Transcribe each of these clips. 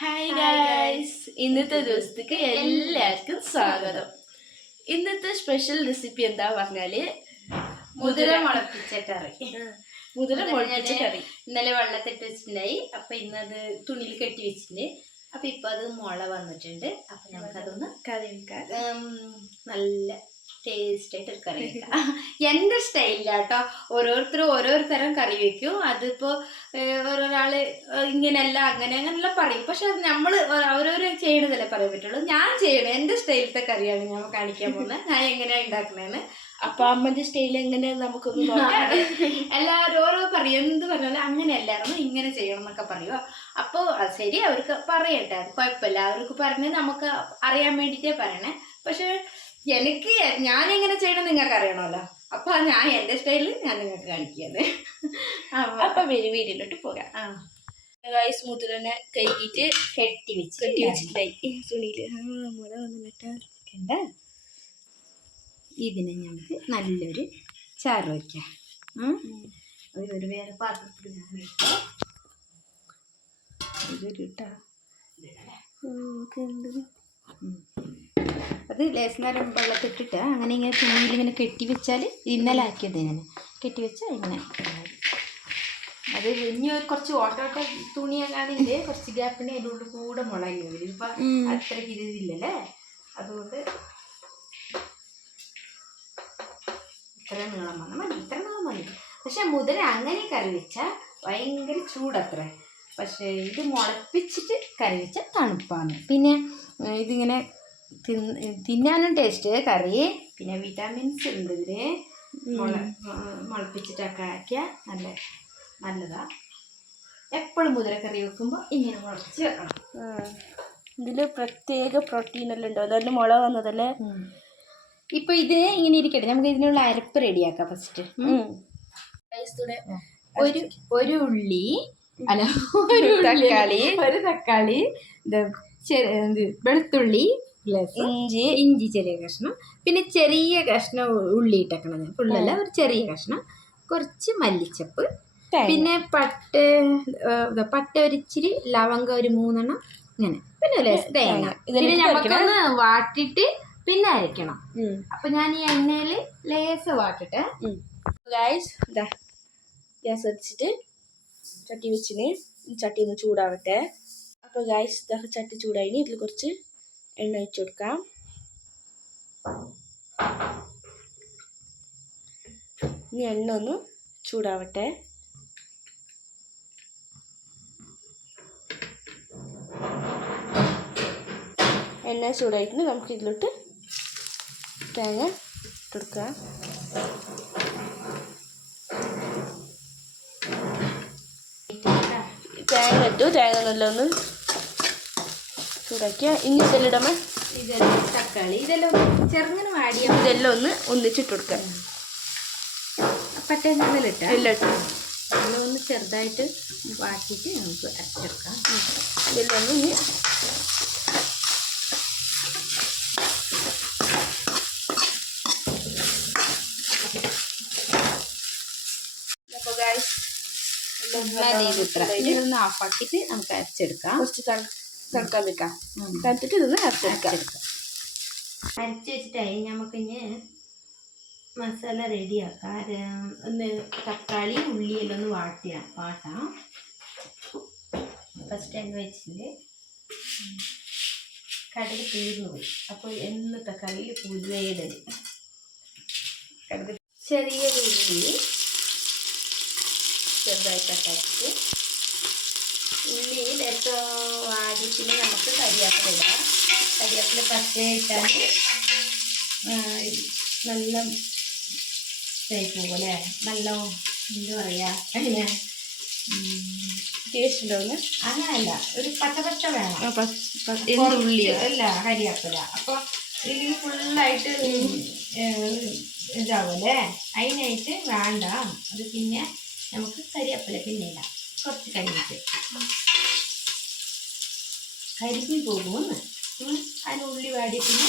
Hi guys, ഇന്നത്തെ ദിവസത്തേക്ക് എല്ലാവർക്കും സ്വാഗതം. ഇന്നത്തെ സ്പെഷ്യൽ റെസിപ്പി എന്താ പറഞ്ഞാല് മുതിര മുളപ്പിച്ച കറി. ഇന്നലെ വെള്ളത്തിട്ട് വെച്ചിട്ടുണ്ടായി. അപ്പൊ ഇന്നത് തുണിയിൽ കെട്ടി വെച്ചിട്ടുണ്ട്. അപ്പൊ ഇപ്പൊ അത് മുള വന്നിട്ടുണ്ട്. അപ്പൊ നമുക്കതൊന്ന് കറി വെക്കാം. നല്ല ടേസ്റ്റ് ആയിട്ട് ഒരു കറി വെക്കാം. എന്റെ സ്റ്റൈലിലാട്ടോ. ഓരോരുത്തരും ഓരോരുത്തരം കറി വെക്കും. അതിപ്പോ ഓരോരാള് ഇങ്ങനെയല്ല അങ്ങനെയെല്ലാം പറയും. പക്ഷെ നമ്മള് ഓരോരോ ചെയ്യണതല്ലേ പറയാൻ പറ്റുള്ളൂ. ഞാൻ ചെയ്യണേ എന്റെ സ്റ്റൈലത്തെ കറിയാണ് ഞാൻ കാണിക്കാൻ പോകുന്നത്. ഞാൻ എങ്ങനെയാ ഉണ്ടാക്കണേന്ന്. അപ്പൊ അമ്മന്റെ സ്റ്റൈൽ എങ്ങനെയാ നമുക്കൊന്ന് നോക്കാം. എല്ലാവരും ഓരോ പറയും, എന്ത് പറഞ്ഞാലും അങ്ങനെയല്ലായിരുന്നു ഇങ്ങനെ ചെയ്യണം എന്നൊക്കെ പറയുക. അപ്പോൾ ശരി, അവർക്ക് പറയട്ടെ, അത് കുഴപ്പമില്ല. അവർക്ക് പറഞ്ഞ് നമുക്ക് അറിയാൻ വേണ്ടിയിട്ടേ പറയണേ. പക്ഷെ എനിക്ക് ഞാനെങ്ങനെ ചെയ്യണം നിങ്ങൾക്ക് അറിയണമല്ലോ. അപ്പൊ ഞാൻ എന്റെ സ്റ്റൈലിൽ ഞാൻ നിങ്ങൾക്ക് കാണിക്കുന്നത്. അപ്പൊ വീട്ടിലോട്ട് പോകാം. റൈസ് മുതിരനെ കഴുകിയിട്ട് കെട്ടി വെച്ചിട്ടായി തുണിയില് കണ്ട. ഇതിനെ നമുക്ക് നല്ലൊരു ചാറ് വയ്ക്കാം. ഒരു വേറെ പാത്രത്തിൽ ഞാൻ വെക്കാം. ഇതൊരു അത് ലേശം നേരം വെള്ളത്തിട്ടിട്ട് അങ്ങനെ ഇങ്ങനെ തുണിയിൽ ഇങ്ങനെ കെട്ടി വെച്ചാൽ ഇന്നലെ ആക്കിയത് ഇങ്ങനെ കെട്ടി വെച്ചാൽ ഇങ്ങനെ അത് ഇനി ഒരു കുറച്ച് ഓട്ടോട്ട തുണിയാണെങ്കിൽ കുറച്ച് ഗ്യാപ്പിന് അതിൻ്റെ ഉള്ളിൽ കൂടെ മുളകില്ല. ഇതിപ്പോൾ അത്രയ്ക്ക് ഇതില്ലല്ലേ, അതുകൊണ്ട് ഇത്ര നീളം വന്നാൽ മതി. ഇത്ര നീളം മതി. പക്ഷെ മുതിര അങ്ങനെ കറി വെച്ചാൽ ഭയങ്കര ചൂടത്ര. പക്ഷേ ഇത് മുളപ്പിച്ചിട്ട് കറി വെച്ചാൽ തണുപ്പാണ്. പിന്നെ ഇതിങ്ങനെ തിന്നാനും ടേസ്റ്റ് കറി. പിന്നെ വിറ്റാമിൻസ് ഉണ്ട് ഇതിന്. മുളപ്പിച്ചിട്ടൊക്കെ ആക്കിയാൽ നല്ലതാ. എപ്പോഴും മുതിര കറി വെക്കുമ്പോൾ ഇങ്ങനെ മുളപ്പിച്ച് വെക്കണം. ഇതില് പ്രത്യേക പ്രോട്ടീൻ എല്ലാം ഉണ്ടോ? അതുകൊണ്ട് മുള വന്നതല്ലേ. ഇപ്പൊ ഇത് ഇങ്ങനെ ഇരിക്കട്ടെ, നമുക്ക് ഇതിനുള്ള അരപ്പ് റെഡിയാക്കാം. ഫസ്റ്റ് ഒരു ഉള്ളി, അല്ല ഒരു തക്കാളി, വെളുത്തുള്ളി, ഇഞ്ചി ചെറിയ കഷ്ണം, പിന്നെ ചെറിയ കഷ്ണം ഉള്ളി ഇട്ടേക്കണം. ഫുള്ളല്ല, ഒരു ചെറിയ കഷ്ണം, കുറച്ച് മല്ലിച്ചപ്പ്, പിന്നെ പട്ട ഒരിച്ചിരി, ലവങ്ക ഒരു 3 എണ്ണം, ഇങ്ങനെ. പിന്നെ തേങ്ങ. പിന്നെ നമുക്കൊന്ന് വാട്ടിട്ട് പിന്നെ അരയ്ക്കണം. അപ്പൊ ഞാൻ ഈ എണ്ണയിൽ ലേശം വാട്ടിട്ട് ഗ്യാസ് വെച്ചിട്ട് ചട്ടി വെച്ചിന്. ചട്ടി ഒന്ന് ചൂടാവട്ടെ. അപ്പോൾ ഗൈസ് ചട്ടി ചൂടായിന്. ഇതിൽ കുറച്ച് എണ്ണ ഒഴിച്ചു കൊടുക്കാം. ഇനി എണ്ണ ഒന്ന് ചൂടാവട്ടെ. എണ്ണ ചൂടായിട്ട് നമുക്ക് ഇതിലോട്ട് തേങ്ങ ഇട്ടെടുക്കാം. തേങ്ങ ഇട്ടു. തേങ്ങ നല്ല ഒന്ന് ചൂടാക്കിയ ഇനി ഇതെല്ലാം തക്കാളി ഇതെല്ലാം ചെറുങ്ങനെ വാടിയ ഇതെല്ലാം ഒന്ന് ഒന്നിച്ചിട്ട് കൊടുക്കാം. പട്ടേന്ന് എല്ലാം ഇട്ടു എല്ലാം ഒന്ന് ചെറുതായിട്ട് വാട്ടിയിട്ട് നമുക്ക് അരച്ചെടുക്കാം. ഇതെല്ലാം ഒന്ന് ഇനി ഇതൊന്ന് ഓഫാക്കിയിട്ട് നമുക്ക് അരച്ചെടുക്കാം. കുറച്ച് തണുക്കാൻ വെക്കാം. തണുത്തിട്ട് ഇതൊന്ന് അരച്ചെടുക്കാം. അരച്ച് വെച്ചിട്ടായി നമുക്കിനി മസാല റെഡിയാക്കാം. ഒന്ന് തക്കാളി ഉള്ളിയെല്ലാം ഒന്ന് വാട്ടാം. ഫസ്റ്റ് എണ്ണ വെച്ചിട്ട് കടുക് തീർന്നു പോയി. അപ്പോൾ എന്നിട്ട് കറിയിൽ പുതുവേടൽ കടുക് ചെറിയ ഉള്ളി ചെറുതായിട്ടൊക്കെ അരച്ച് ഉള്ളിയിൽ ഏറ്റവും ആദ്യത്തിന് നമുക്ക് കരിയാപ്പില ഇടാം. കരിയാപ്പില പച്ച ഇട്ടാൽ നല്ല ഇതായി പോലെ നല്ല എന്താ പറയുക, അങ്ങനെ ടേസ്റ്റ് ഉണ്ടാവുന്ന അങ്ങനെയല്ല, ഒരു പച്ച വേണം. ഉള്ളി അല്ല കരിയാപ്പില. അപ്പോൾ ഇതിൽ ഫുള്ളായിട്ട് ഇതാവല്ലേ, അതിനായിട്ട് വേണ്ട. അത് പിന്നെ നമുക്ക് കരിയാപ്പില പിന്നെ ഇടാം. കുറച്ച് കരിഞ്ഞിട്ട് കരിഞ്ഞ് പോകുമെന്ന് അതിന് ഉള്ളി വാടി പിന്നെ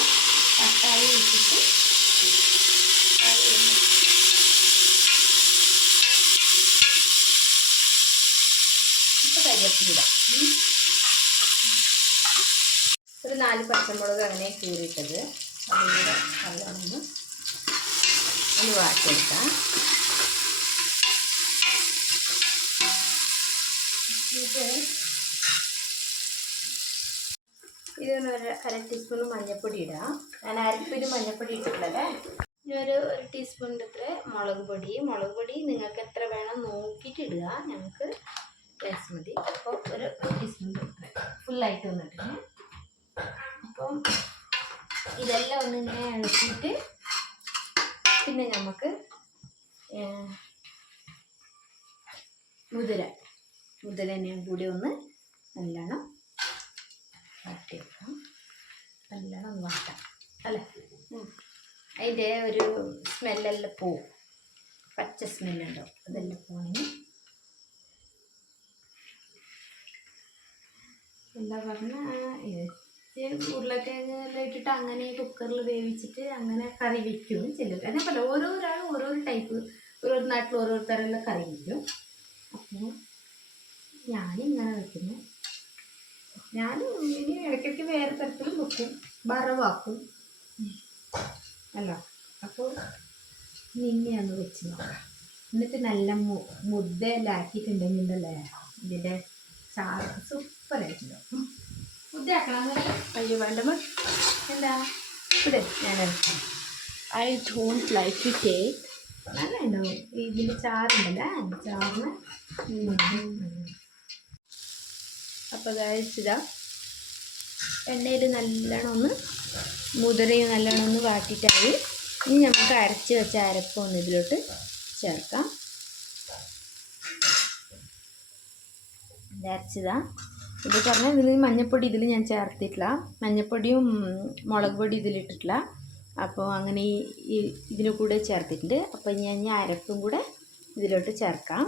തക്കാളി ഇട്ടിട്ട് ഇപ്പോൾ കരിയാപ്പില ഇടാം. ഒരു 4 പച്ചമുളക് അങ്ങനെ കീറിയിട്ടത് അതിലൂടെ നല്ലോണം ഒന്ന് വാട്ടിയെടുക്കാം. ഇതിന് ഒരു 1/2 ടീസ്പൂൺ മഞ്ഞൾപ്പൊടി ഇടാം. ഞാൻ അരപ്പിന് മഞ്ഞൾപ്പൊടി ഇട്ടിട്ടുള്ളത്. ഇനി ഒരു ടീസ്പൂണിൻ്റെ അത്ര മുളക് പൊടി നിങ്ങൾക്ക് എത്ര വേണം നോക്കിയിട്ട് ഇടുക. ഞങ്ങൾക്ക് ഗ്യാസ് മതി. അപ്പോൾ ഒരു ടീസ്പൂൺ ഫുള്ളായിട്ട് വന്നിട്ടില്ല. അപ്പം ഇതെല്ലാം ഒന്നിങ്ങനെ ഇളക്കിയിട്ട് പിന്നെ നമുക്ക് മുതിരനെയും കൂടി ഒന്ന് നല്ലോണം വാട്ടിയെടുക്കാം. നല്ലോണം ഒന്ന് വാട്ടാം അല്ലേ. അതിൻ്റെ ഒരു സ്മെല്ലെല്ലാം പോവും, പച്ച സ്മെല്ലുണ്ടോ അതെല്ലാം പോകണമെങ്കിൽ എന്താ പറഞ്ഞാൽ ഇത് ഉരുളക്കിഴങ്ങെല്ലാം ഇട്ടിട്ട് അങ്ങനെ കുക്കറിൽ വേവിച്ചിട്ട് അങ്ങനെ കറി വയ്ക്കും ചിലർ. അതേപോലെ ഓരോരാളും ഓരോരോ ടൈപ്പ്, ഓരോ നാട്ടിൽ ഓരോ തരമുള്ള കറി വയ്ക്കും. അപ്പോൾ ഞാനിങ്ങനെ വയ്ക്കുന്നു. ഞാനും ഇനി ഇടയ്ക്കിടയ്ക്ക് വേറെ തരത്തിലും വെക്കും, വറവാക്കും അല്ല. അപ്പോൾ നിന്നെയൊന്ന് വെച്ച് നോക്കാം. എന്നിട്ട് നല്ല മുദ്ദയിലാക്കിയിട്ടുണ്ടെങ്കിലല്ലേ ഇതിൻ്റെ ചാറ് സൂപ്പറായിട്ടുണ്ടാവും. മുദ്ദയാക്കണം അയ്യോ വേണ്ടമ്മ എന്താ ഇവിടെ ഞാൻ I don't like to take. നല്ല ഉണ്ടാവും ഇതിൻ്റെ ചാറുണ്ടല്ലേ, ചാറിന്. അപ്പോൾ ഇതാ എണ്ണയിൽ നല്ലോണം ഒന്ന് മുതിരയും നല്ലോണം ഒന്ന് വാട്ടിയിട്ടായി. ഇനി നമുക്ക് അരച്ച് വെച്ച അരപ്പൊന്ന് ഇതിലോട്ട് ചേർക്കാം. അരച്ചതാ ഇത് പറഞ്ഞാൽ ഇതിൽ മഞ്ഞൾപ്പൊടി ഇതിൽ ഞാൻ ചേർത്തിട്ടില്ല, മഞ്ഞൾപ്പൊടിയും മുളക് പൊടി ഇതിലിട്ടിട്ടില്ല. അപ്പോൾ അങ്ങനെ ഈ ഇതിൽ കൂടെ ചേർത്തിട്ടുണ്ട്. അപ്പോൾ ഞാൻ അരപ്പും കൂടെ ഇതിലോട്ട് ചേർക്കാം.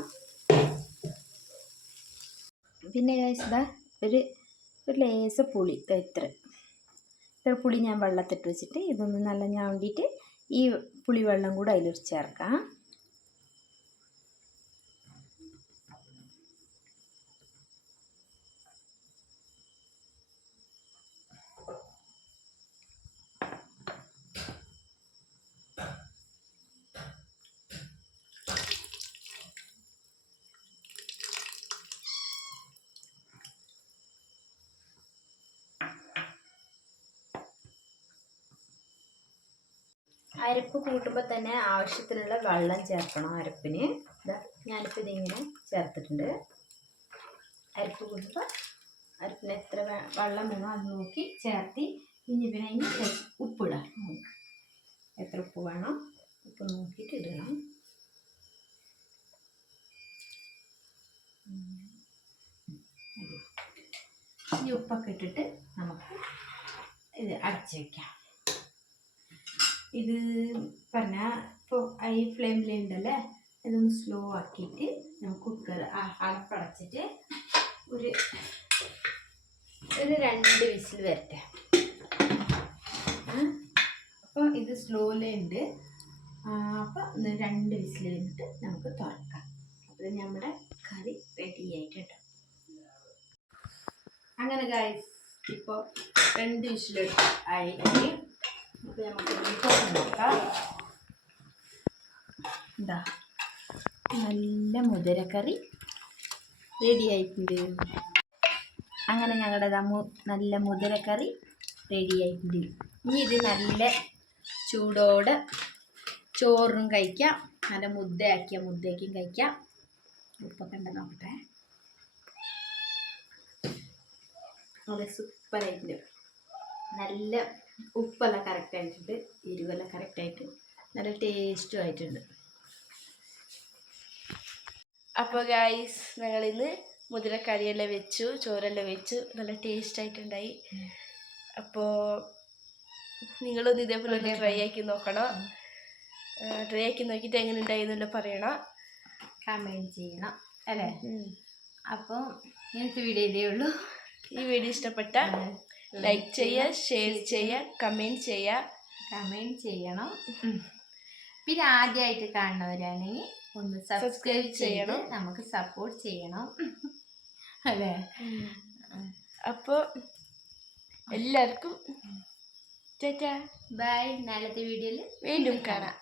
പിന്നെ ഇതാ ഒരു ലേശ പുളി, ഇത്ര പുളി ഞാൻ വെള്ളത്തിട്ട് വെച്ചിട്ട് ഇതൊന്ന് നല്ല ഞവണ്ടിയിട്ട് ഈ പുളിവെള്ളം കൂടെ അതിൽ ചേർക്കാം. അരപ്പ് കൂട്ടുമ്പോൾ തന്നെ ആവശ്യത്തിനുള്ള വെള്ളം ചേർക്കണം അരപ്പിന്. ഇതാ ഞാനിപ്പോൾ ഇതിങ്ങനെ ചേർത്തിട്ടുണ്ട്. അരപ്പ് കൂട്ടുമ്പോൾ അരപ്പിന് എത്ര വെള്ളം വേണോ അത് നോക്കി ചേർത്തി. ഇനി പിന്നെ അതിന് ഉപ്പിടാം. നമുക്ക് എത്ര ഉപ്പ് വേണം ഉപ്പ് നോക്കിയിട്ട് ഇടണം. ഈ ഉപ്പൊക്കെ ഇട്ടിട്ട് നമുക്ക് ഇത് അടച്ച് വയ്ക്കാം. ഇത് പറഞ്ഞാൽ ഇപ്പോൾ ഹൈ ഫ്ലെയിമിലുണ്ടല്ലേ, ഇതൊന്ന് സ്ലോ ആക്കിയിട്ട് നമുക്ക് കുക്കർ അടപ്പടച്ചിട്ട് ഒരു 2 വിസിൽ വരട്ടെ. അപ്പോൾ ഇത് സ്ലോയിലുണ്ട്. അപ്പോൾ 2 വിസിൽ കഴിഞ്ഞിട്ട് നമുക്ക് തുറക്കാം. അപ്പോൾ നമ്മുടെ കറി റെഡി ആയിട്ടുണ്ട്. അങ്ങനെ ഗൈസ് ഇപ്പോൾ 2 വിസിൽ ആയി. അപ്പോൾ നമുക്ക് നോക്കാം. എന്താ നല്ല മുതിരക്കറി റെഡി ആയിട്ടുണ്ട്. അങ്ങനെ ഞങ്ങളുടെ നല്ല മുതിരക്കറി റെഡി ആയിട്ടുണ്ട്. ഇനി ഇത് നല്ല ചൂടോടെ ചോറിനും കഴിക്കാം, നല്ല മുദ്ദയാക്കിയും കഴിക്കാം. ഉപ്പൊക്കെ ഉണ്ട് നോക്കട്ടെ. നല്ല സൂപ്പറായിട്ടുണ്ട്. നല്ല ഉപ്പെല്ലാം കറക്റ്റായിട്ടുണ്ട്, എരിവെല്ലാം കറക്റ്റായിട്ട് നല്ല ടേസ്റ്റും ആയിട്ടുണ്ട്. അപ്പോൾ ഗൈസ് ഞങ്ങളിന്ന് മുതിരക്കറിയെല്ലാം വെച്ചു, ചോറെല്ലാം വെച്ചു, നല്ല ടേസ്റ്റ് ആയിട്ടുണ്ടായി. അപ്പോൾ നിങ്ങളൊന്ന് ഇതേപോലെ ഒന്ന് ട്രൈ ആക്കി നോക്കണം. ട്രൈ ആക്കി നോക്കിയിട്ട് എങ്ങനെ ഉണ്ടായിരുന്നല്ലോ പറയണം, കമൻറ്റ് ചെയ്യണം അല്ലേ. അപ്പോൾ ഇങ്ങനത്തെ വീഡിയോ ഇതേ ഉള്ളൂ. ഈ വീഡിയോ ഇഷ്ടപ്പെട്ട ലൈക്ക് ചെയ്യുക, ഷെയർ ചെയ്യുക, കമൻറ്റ് ചെയ്യണം. പിന്നെ ആദ്യമായിട്ട് കാണുന്നവരാണെങ്കിൽ ഒന്ന് സബ്സ്ക്രൈബ് ചെയ്യണം, നമുക്ക് സപ്പോർട്ട് ചെയ്യണം അല്ലേ. അപ്പോൾ എല്ലാവർക്കും ബൈ. നാളത്തെ വീഡിയോയിൽ വീണ്ടും കാണാം.